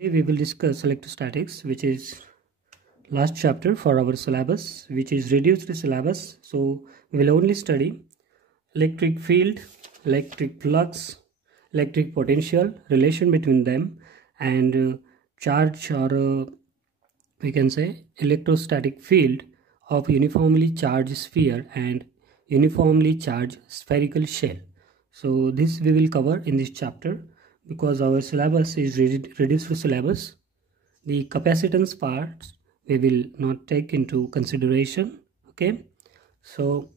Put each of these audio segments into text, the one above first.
Today we will discuss electrostatics, which is last chapter for our syllabus, which is reduced syllabus. So we will only study electric field, electric flux, electric potential, relation between them, and charge, or we can say electrostatic field of uniformly charged sphere and uniformly charged spherical shell. So this we will cover in this chapter. Because our syllabus is reduced to syllabus, the capacitance parts we will not take into consideration. Okay, so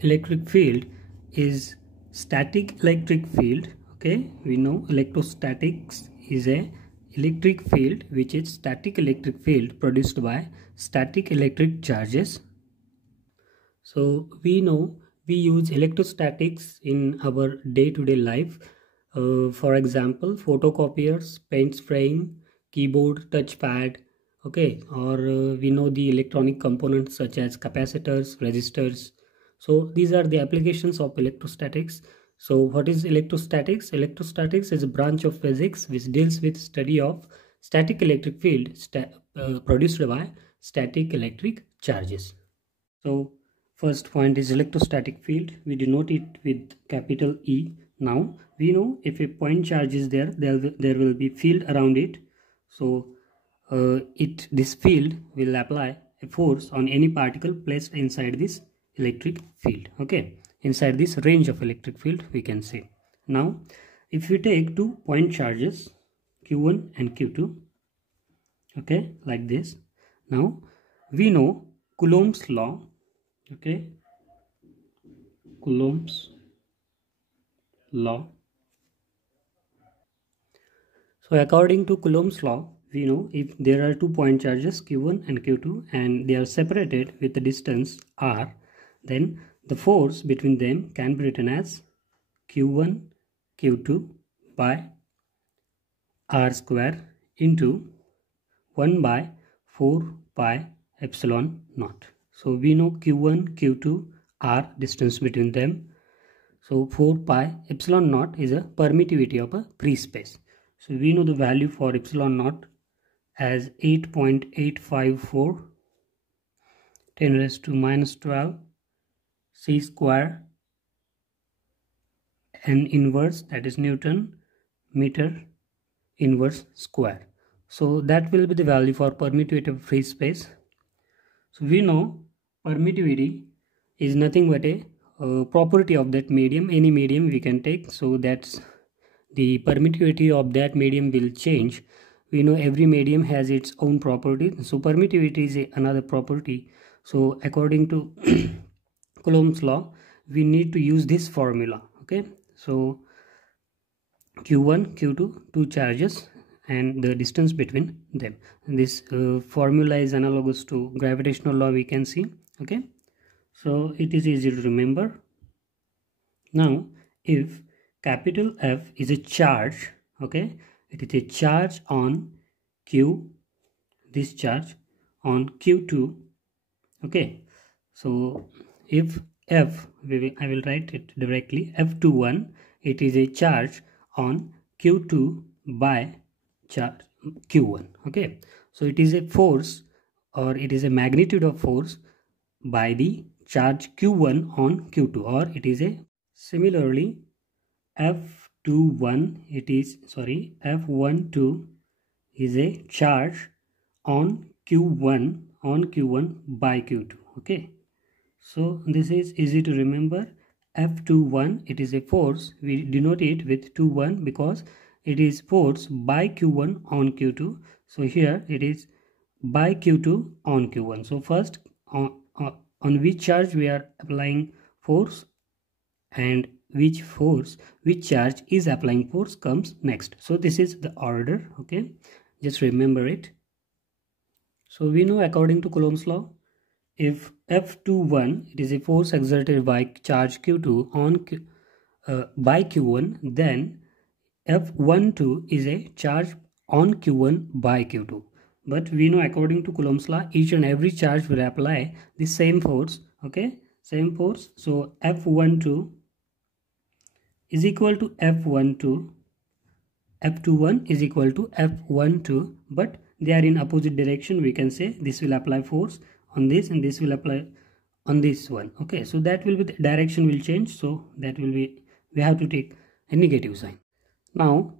electric field is static electric field. Okay, we know electrostatics is a electric field which is static electric field produced by static electric charges. So we know we use electrostatics in our day-to-day life. For example, photocopiers, paint spraying, keyboard, touchpad, okay, or we know the electronic components such as capacitors, resistors. So these are the applications of electrostatics. So what is electrostatics? Electrostatics is a branch of physics which deals with study of static electric field produced by static electric charges. So first point is electrostatic field. We denote it with capital E. Now we know if a point charge is there will be field around it. So this field will apply a force on any particle placed inside this electric field. Okay, inside this range of electric field, we can say. Now if we take 2 point charges Q1 and Q2, okay, like this. Now we know Coulomb's law. Okay, Coulomb's law. So according to Coulomb's law, we know if there are 2 point charges Q1 and Q2 and they are separated with the distance r, then the force between them can be written as Q1 Q2 by r square into 1 by 4 pi epsilon naught. So we know Q1, Q2 r distance between them. So 4 pi epsilon naught is a permittivity of a free space. So we know the value for epsilon naught as 8.854 10 raised to minus 12 c square n inverse, that is Newton meter inverse square. So that will be the value for permittivity of free space. So we know permittivity is nothing but a property of that medium. Any medium we can take, so that's the permittivity of that medium will change. We know every medium has its own property, so permittivity is another property. So according to Coulomb's law, we need to use this formula. Okay, so Q1, Q2, 2 charges and the distance between them. And this formula is analogous to gravitational law, we can see. Okay, so it is easy to remember. Now if capital F is a charge, okay, it is a charge on Q, this charge on Q2. Okay, so if F, I will write it directly, F21, it is a charge on Q2 by charge Q1. Okay, so it is a force, or it is a magnitude of force by the charge Q1 on Q2, or it is a similarly F12 is a charge on Q1 by Q2. Okay, so this is easy to remember. F21, it is a force, we denote it with 21 because it is force by Q1 on Q2. So here it is by Q2 on Q1. So first on which charge we are applying force and which charge is applying force comes next. So this is the order. Okay, just remember it. So we know according to Coulomb's law, if F21, it is a force exerted by charge Q2 on by Q1, then F12 is a charge on Q1 by Q2. But we know according to Coulomb's law, each and every charge will apply the same force. Okay, same force. So F12 is equal to F12 F21 is equal to F12, but they are in opposite direction. We can say this will apply force on this and this will apply on this one. Okay, so that will be the direction will change, so that will be, we have to take a negative sign. Now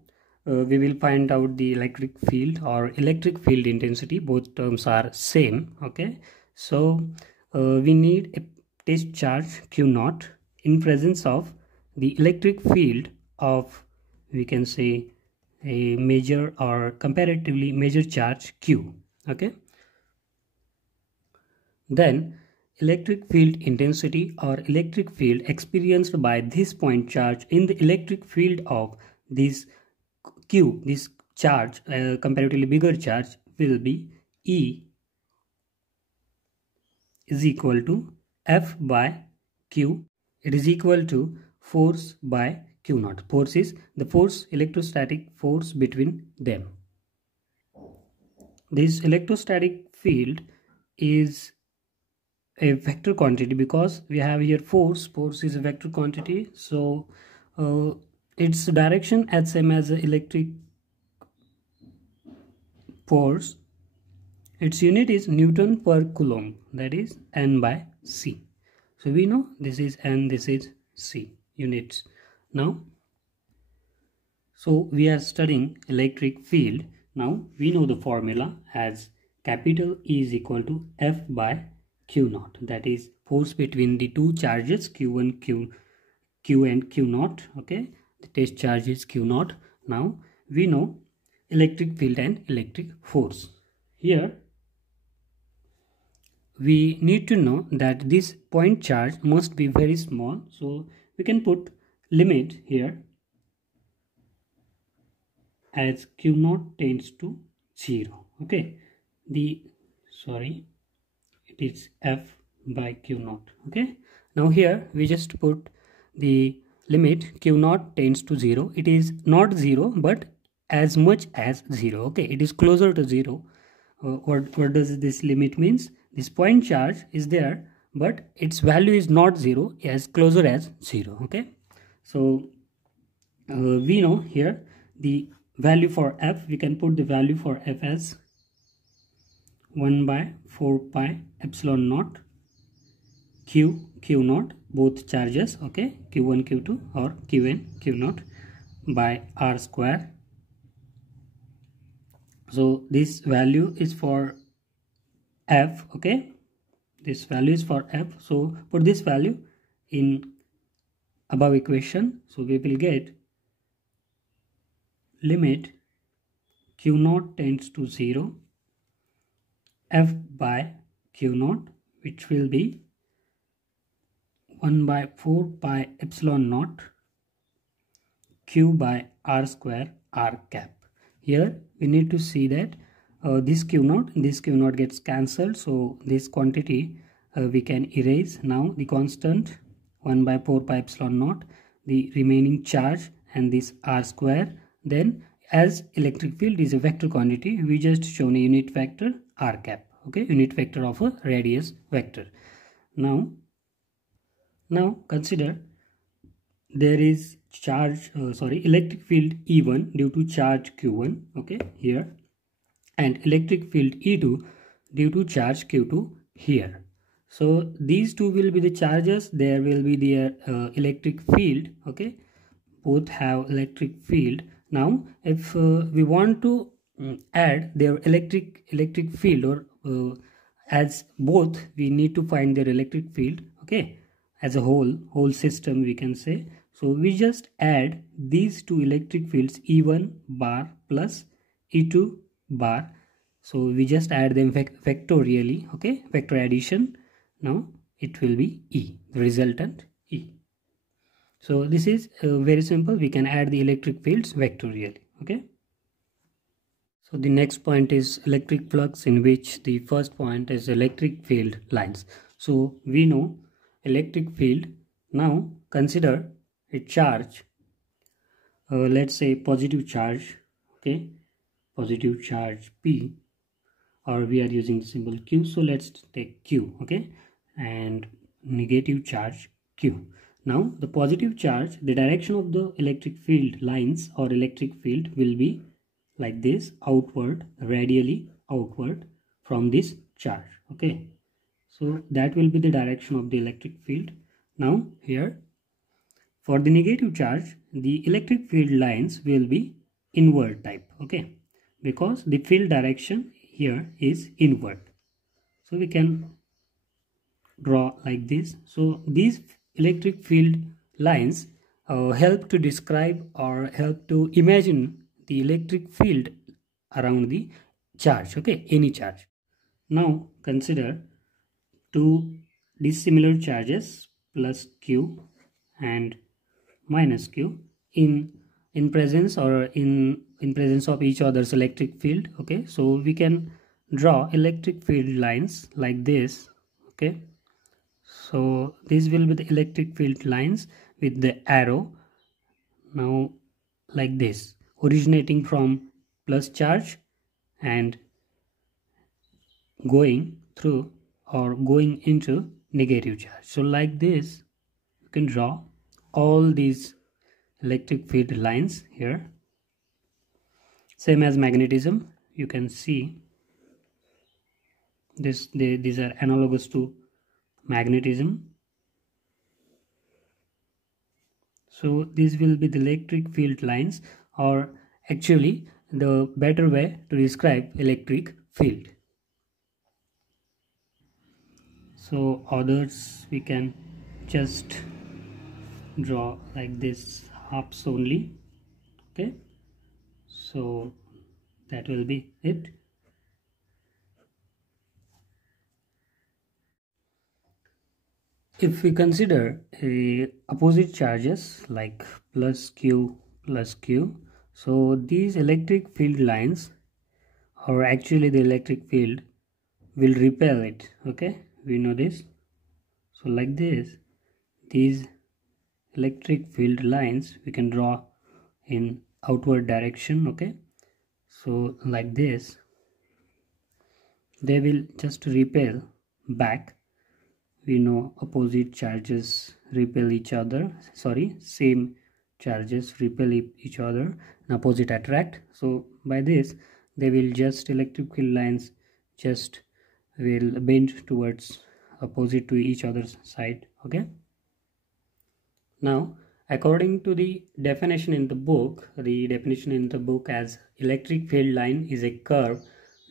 we will find out the electric field or electric field intensity. Both terms are same. Okay, so we need a test charge Q naught in presence of the electric field of, we can say, a major or comparatively major charge Q. Okay, then electric field intensity or electric field experienced by this point charge in the electric field of this Q, this charge, comparatively bigger charge, will be E is equal to F by Q. It is equal to force by Q naught. Force is the force, electrostatic force between them. This electrostatic field is a vector quantity because we have here force. Force is a vector quantity, so its direction as same as the electric force. Its unit is Newton per Coulomb, that is N by C. So we know this is N, this is C units. Now, so we are studying electric field. Now we know the formula as capital E is equal to F by Q naught, that is force between the two charges Q and Q naught. Okay, the test charge is Q naught. Now we know electric field and electric force. Here we need to know that this point charge must be very small, so we can put limit here as Q naught tends to 0. Okay, it is F by Q naught. Okay, now here we just put the limit Q naught tends to 0. It is not 0 but as much as 0. Okay, it is closer to 0. What does this limit means? This point charge is there but its value is not 0, as closer as 0. Okay, so we know here the value for F. We can put the value for F as 1 by 4 pi epsilon naught Q naught, both charges. Okay, Q1 Q2 or Qn Q naught by R square. So this value is for F. Okay, this value is for F, so put this value in above equation, so we will get limit Q naught tends to 0 F by Q naught, which will be 1 by 4 pi epsilon naught Q by R square R cap. Here we need to see that this Q naught gets cancelled, so this quantity we can erase. Now the constant 1 by 4 pi epsilon naught, the remaining charge, and this R square. Then as electric field is a vector quantity, we just shown a unit vector R cap. Okay, unit vector of a radius vector. Now consider there is electric field E1 due to charge Q1. Okay, here, and electric field E2 due to charge Q2 here. So these two will be the charges. There will be their electric field. Okay, both have electric field. Now if we want to add their electric field, or as both, we need to find their electric field. Okay, as a whole system we can say. So we just add these two electric fields, E1 bar plus E2 bar. So we just add them vectorially. Okay, vector addition. Now it will be E, the resultant E. So this is very simple. We can add the electric fields vectorially. Okay. So the next point is electric flux, in which the first point is electric field lines. So we know electric field. Now consider a charge, let's say positive charge. Okay, positive charge P, or we are using the symbol Q, so let's take Q. Okay, and negative charge Q. Now the positive charge, the direction of the electric field lines or electric field will be like this, outward, radially outward from this charge. Okay, so that will be the direction of the electric field. Now here for the negative charge, the electric field lines will be inward type. Okay, because the field direction here is inward, so we can draw like this. So these electric field lines help to describe or help to imagine the electric field around the charge. Okay, any charge. Now consider two dissimilar charges plus q and minus q in presence or in presence of each other's electric field. Okay, so we can draw electric field lines like this. Okay, so this will be the electric field lines with the arrow now like this, originating from plus charge and going through or going into negative charge. So like this you can draw all these electric field lines here. Same as magnetism, you can see this, these are analogous to magnetism. So these will be the electric field lines, or actually the better way to describe electric field. So others we can just draw like this, halves only. Okay, so that will be it. If we consider opposite charges like plus q, so these electric field lines, or actually the electric field, will repel it. Okay, we know this. So like this, these electric field lines we can draw in outward direction. Okay, so like this they will just repel back. We know opposite charges repel each other, same charges repel each other and opposite attract. So by this they will just, electric field lines just will bend towards opposite to each other's side. Okay, now according to the definition in the book, as electric field line is a curve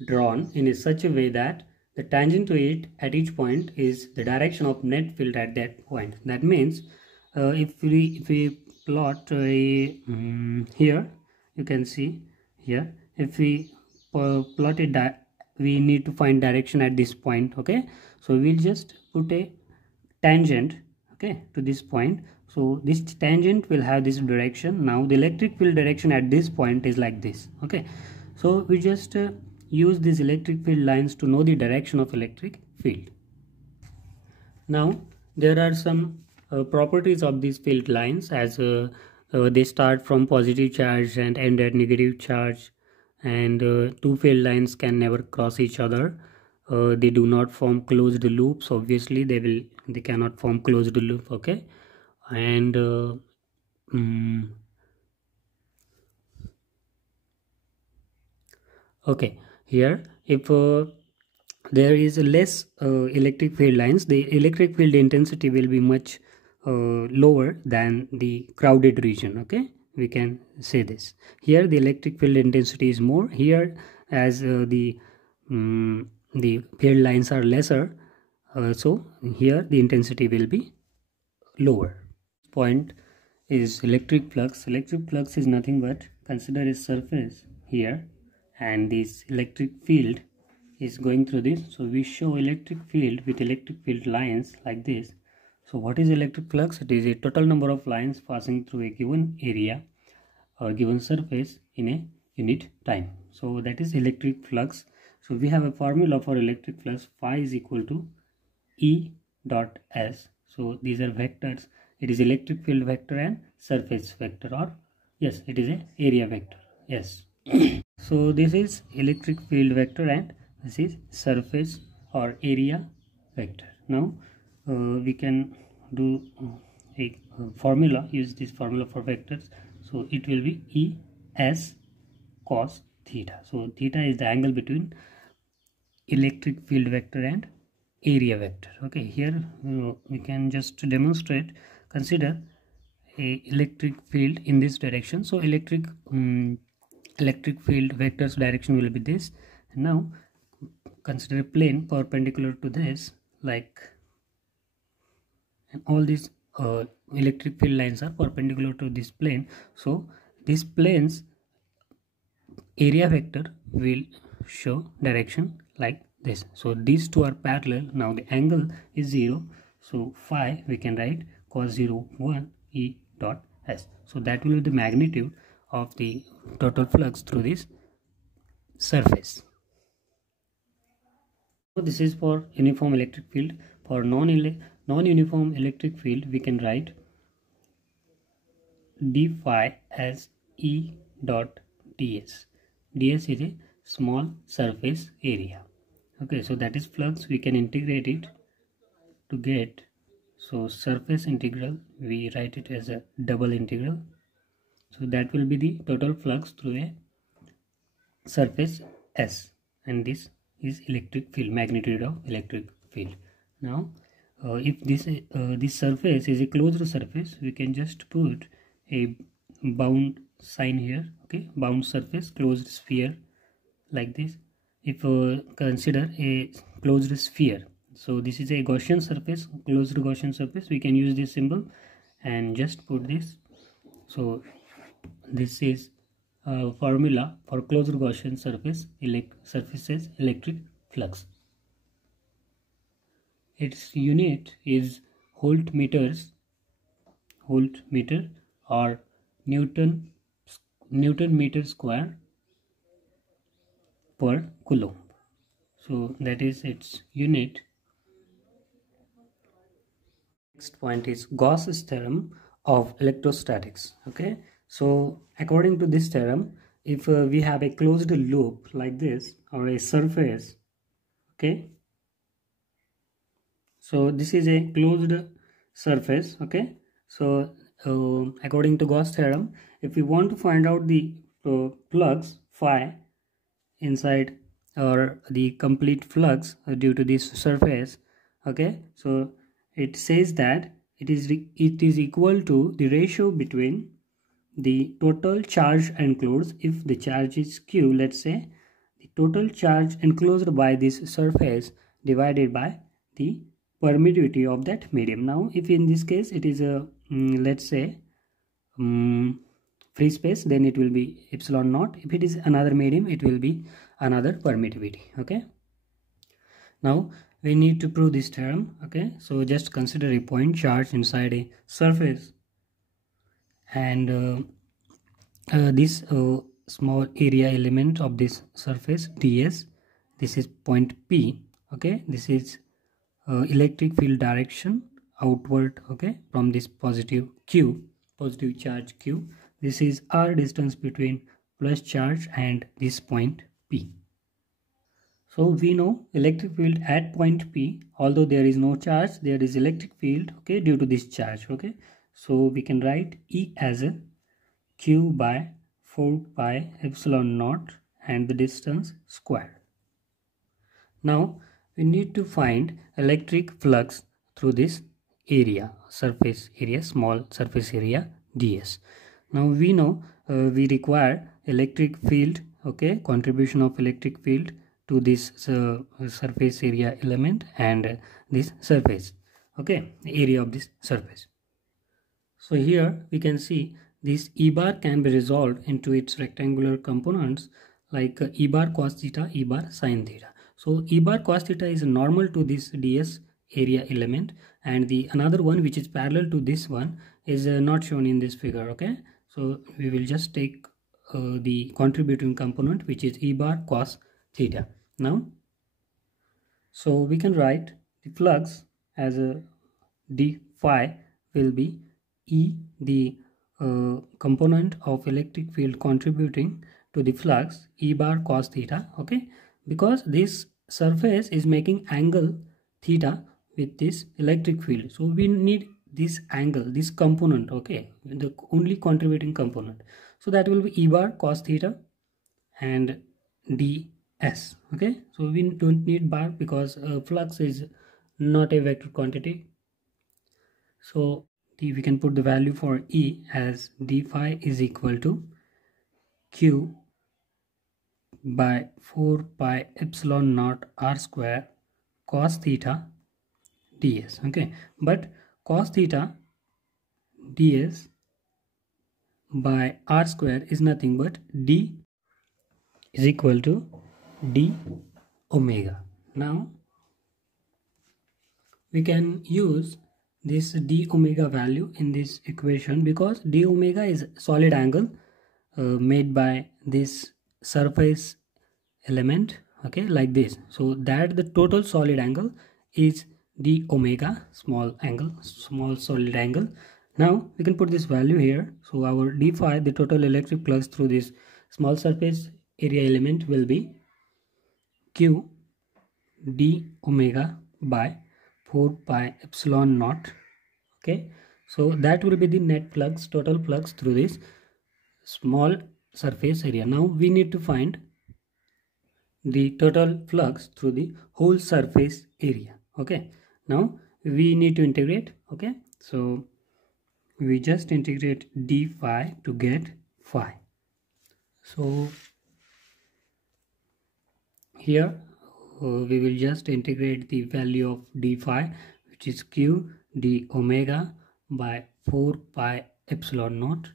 drawn in such a way that the tangent to it at each point is the direction of net field at that point. That means if we plot here, you can see here, if we plot it, that we need to find direction at this point. Okay, so we'll just put a tangent, okay, to this point. So this tangent will have this direction. Now the electric field direction at this point is like this. Okay, so we just use these electric field lines to know the direction of electric field. Now there are some properties of these field lines, as they start from positive charge and end at negative charge, and two field lines can never cross each other. They do not form closed loops. Obviously they cannot form closed loop. Okay, and okay, here if there is less electric field lines, the electric field intensity will be much lower than the crowded region. Okay, we can say this. Here the electric field intensity is more. Here, as the field lines are lesser, so here the intensity will be lower. Point is electric flux. Electric flux is nothing but, consider a surface here, and this electric field is going through this. So we show electric field with electric field lines like this. So what is electric flux? It is a total number of lines passing through a given area or given surface in a unit time. So that is electric flux. So we have a formula for electric flux. Phi is equal to E dot S. So these are vectors. It is electric field vector and surface vector, or yes, it is a area vector. Yes. So this is electric field vector and this is surface or area vector. Now we can do a formula, use this formula for vectors. So it will be E S cos theta. So theta is the angle between electric field vector and area vector. Okay, here we can just demonstrate. Consider a electric field in this direction. So electric field vector's direction will be this. And now consider a plane perpendicular to this, like, and all these electric field lines are perpendicular to this plane. So this plane's area vector will show direction like this. So these two are parallel. Now the angle is 0, so phi we can write cos 0 1 E dot S. So that will be the magnitude of the total flux through this surface. So this is for uniform electric field. For non-uniform electric field, we can write d phi as E dot ds. ds is a small surface area. Okay, so that is flux. We can integrate it to get, so surface integral, we write it as a double integral. So that will be the total flux through a surface S, and this is electric field, magnitude of electric field. Now if this surface is a closed surface, we can just put a bound sign here. Okay, bound surface, closed sphere, like this. If consider a closed sphere, so this is a Gaussian surface, closed Gaussian surface, we can use this symbol and just put this. So this is formula for closed Gaussian surface, surfaces electric flux. Its unit is volt meter or Newton meter square per coulomb. So that is its unit. Next point is Gauss's theorem of electrostatics. Okay, so according to this theorem, if we have a closed loop like this or a surface, okay, so this is a closed surface. Okay, so according to Gauss theorem, if we want to find out the flux phi inside, or the complete flux due to this surface, okay, so it says that it is equal to the ratio between the total charge enclosed. If the charge is q, let's say, the total charge enclosed by this surface divided by the permittivity of that medium. Now if in this case it is a let's say free space, then it will be epsilon naught. If it is another medium, it will be another permittivity. Okay, now we need to prove this theorem. Okay, so just consider a point charge inside a surface, and this small area element of this surface ds, this is point P. Okay, this is electric field direction outward, okay, from this positive charge q. This is r distance between plus charge and this point P. So we know electric field at point P, although there is no charge, there is electric field, okay, due to this charge. Okay, so we can write E as a q by 4 pi epsilon naught and the distance squared. Now we need to find electric flux through this area, surface area, small surface area ds. Now we know we require electric field, okay, contribution of electric field to this surface area element and this surface, okay, area of this surface. So here we can see this E bar can be resolved into its rectangular components, like E bar cos theta, E bar sin theta. So E bar cos theta is normal to this ds area element, and the another one which is parallel to this one is not shown in this figure. Okay, so we will just take the contributing component, which is E bar cos theta. Now, so we can write the flux as a d phi will be E, the component of electric field contributing to the flux, E bar cos theta. Okay, because this surface is making angle theta with this electric field, so we need this angle, this component, okay, the only contributing component. So that will be E bar cos theta and ds. Okay, so we don't need bar because flux is not a vector quantity. So we can put the value for E as d phi is equal to q by 4 pi epsilon naught r square cos theta ds. Okay, but cos theta ds by r square is nothing but d is equal to d omega. Now we can use this d omega value in this equation because d omega is solid angle made by this surface element, okay, like this. So that the total solid angle is d omega, small angle, small solid angle. Now we can put this value here. So our d phi, the total electric flux through this small surface area element, will be q d omega by 4 pi epsilon naught. Okay, so that will be the net flux, total flux through this small surface area. Now we need to find the total flux through the whole surface area. Okay, now we need to integrate. Okay, so we just integrate d phi to get phi. So here we will just integrate the value of d phi, which is q d omega by 4 pi epsilon naught.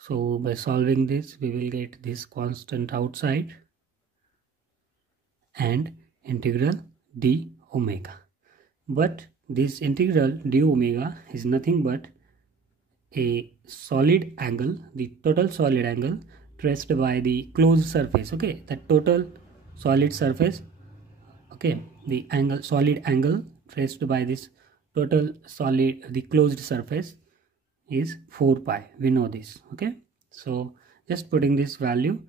So by solving this we will get this constant outside and integral d omega. But this integral d omega is nothing but a solid angle, the total solid angle traced by the closed surface. Okay, the total solid surface, okay, the angle, solid angle traced by this total solid, the closed surface, is 4 pi. We know this. Okay, so just putting this value,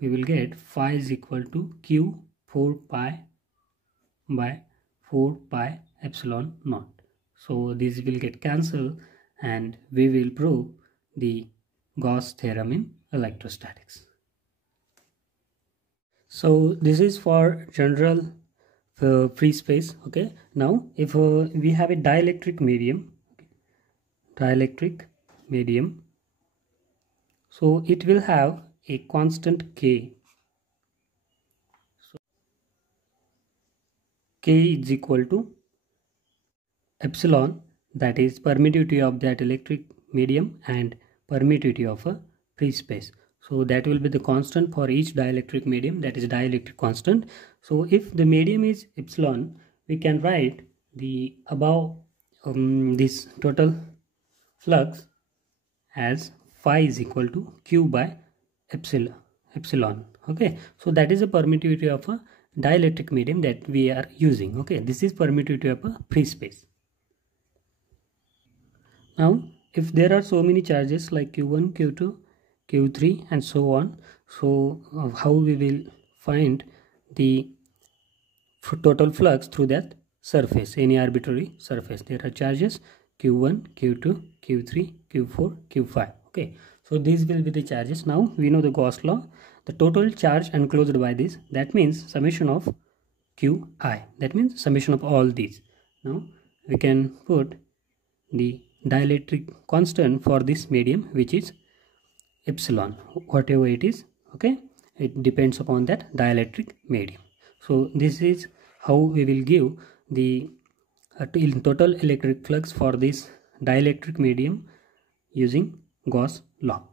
we will get phi is equal to q 4 pi by 4 pi epsilon naught. So this will get cancelled and we will prove the Gauss theorem in electrostatics. So this is for general free space. Okay, now if we have a dielectric medium, so it will have a constant k. So k is equal to epsilon, that is permittivity of that electric medium and permittivity of a free space. So that will be the constant for each dielectric medium, that is dielectric constant. So if the medium is epsilon, we can write the above this total flux as phi is equal to q by epsilon. Okay, so that is the permittivity of a dielectric medium that we are using. Okay, this is permittivity of a free space. Now if there are so many charges like q1, q2, q3 and so on, so how we will find the total flux through that surface, any arbitrary surface? There are charges q1, q2, q3, q4, q5. Okay, so these will be the charges. Now we know the Gauss law, the total charge enclosed by this, that means summation of qi, that means summation of all these. Now we can put the dielectric constant for this medium, which is epsilon, whatever it is. Okay, it depends upon that dielectric medium. So this is how we will give the total electric flux for this dielectric medium using Gauss law.